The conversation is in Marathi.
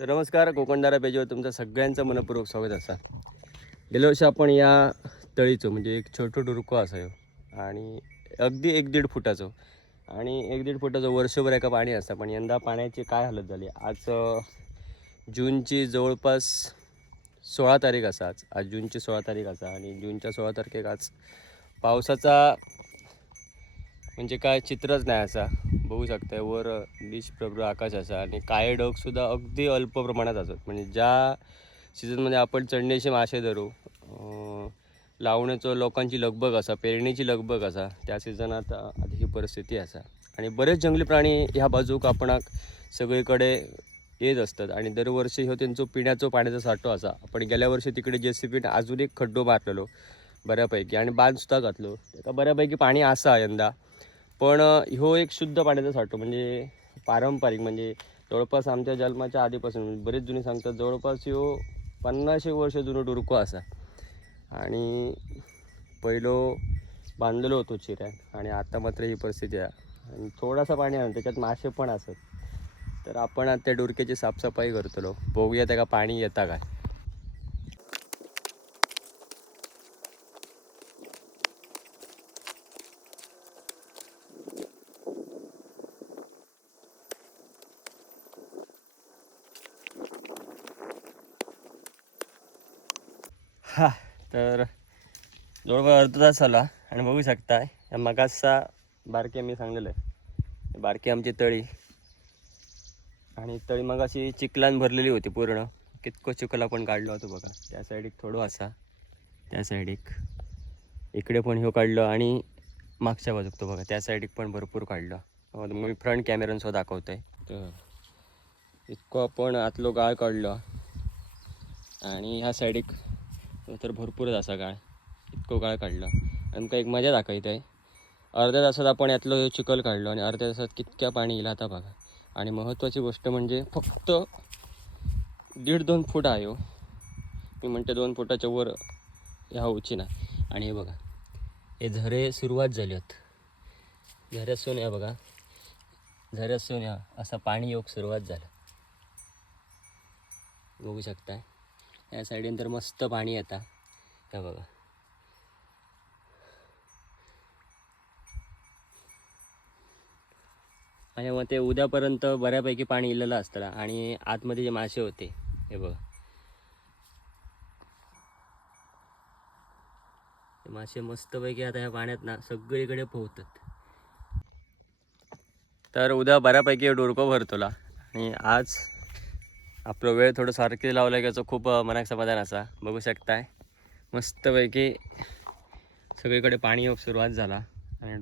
तर नमस्कार, कोकणदारा पेजवर तुमचं सगळ्यांचं मनपूर्वक स्वागत असा. गेल्या वर्षी आपण या तळीचो म्हणजे एक छोटं डुरको असायो आणि अगदी 1-1.5 फुटाचो आणि 1-1.5 फुटाचं वर्षभर एका पाणी असतं. पण यंदा पाण्याची काय हालत झाली. आज जूनची जवळपास 16 तारीख असा. आज जूनची 16 तारीख असा आणि जूनच्या 16 तारखेक आज पावसाचा म्हणजे काय चित्रच नाही असा. बघू शकता वर निष्प्रभ्र आकाश असा आणि काळे ढगसुद्धा अगदी अल्प प्रमाणात असत. म्हणजे ज्या सीझनमध्ये आपण चढणीचे मासे धरू, लावण्याचं लोकांची लगबग असा, पेरणीची लगबग असा, त्या सीझनात आता ही परिस्थिती असा. आणि बरेच जंगली प्राणी ह्या बाजूक आपणाक सगळीकडे येत असतात आणि दरवर्षी ह्यो त्यांचो पिण्याचो पाण्याचा साठो असा. आपण गेल्या वर्षी तिकडे JCBने अजून एक खड्डो मारलेलो बऱ्यापैकी आणि बांधसुद्धा घातलो. त्याका बऱ्यापैकी पाणी असा यंदा. पण ह्यो एक शुद्ध पाण्याचा साठो म्हणजे पारंपरिक म्हणजे जवळपास आमच्या जन्माच्या आधीपासून बरेच जुनी सांगतात जवळपास ह्यो 50 वर्ष जुनं डुरको असा. आणि पहिलो बांधलेलो होतो चिऱ्यान आणि आता मात्र ही परिस्थिती आहे आणि थोडासा पाणी आहे त्याच्यात मासे पण असत. तर आपण आता त्या डुरक्याची साफसफाई करतलो, बघूया त्याला पाणी येता काय. हा तर जवळपास अर्धा तास झाला आणि बघू शकताय या मगाचा बारकी मी सांगलेलं आहे. बारकी आमची तळी आणि तळी मग अशी चिखलान भरलेली होती पूर्ण. कितको चिखल आपण काढलो होतो बघा. त्या साईड एक थोडं असा, त्या साईड एक इकडे पण ह्यो काढलं आणि मागच्या बाजूक तो बघा त्या साईड पण भरपूर काढलं. मग मी फ्रंट कॅमेऱ्यान सुद्धा दाखवतोय. तर इतकं आपण आतलो गाळ काढलं आणि ह्या साईड तर भरपूरच असा गाळ, इतकं गाळ काढलं. आमका एक मजा दाखवत आहे. अर्ध्या तासात आपण यातलं चिखल काढलं आणि अर्ध्या तासात कितक्या पाणी येईल आता बघा. आणि महत्त्वाची गोष्ट म्हणजे फक्त 1.5-2 फूट आहे हो. मी म्हणते 2 फुटाच्या वर ह्या उंची नाही. आणि हे बघा हे झरे सुरुवात झाली आहेत. झऱ्यासून या बघा, झऱ्यासून या असा पाणी योग सुरुवात झालं. बघू शकताय या साईडीन तर मस्त पाणी येता. हे बघा आणि मग ते उद्यापर्यंत बऱ्यापैकी पाणी इलेलं असतं. आणि आतमध्ये जे मासे होते हे बघा, ते मासे मस्तपैकी आता ह्या पाण्यात ना सगळीकडे पोहतात. तर उद्या बऱ्यापैकी डुरको भरतोला आणि आज आपलं वेळ थोडं सारखे लावलं की खूप मनाक समाधान असा. बघू शकताय मस्तपैकी सगळीकडे पाणी येऊक सुरुवात झाला आणि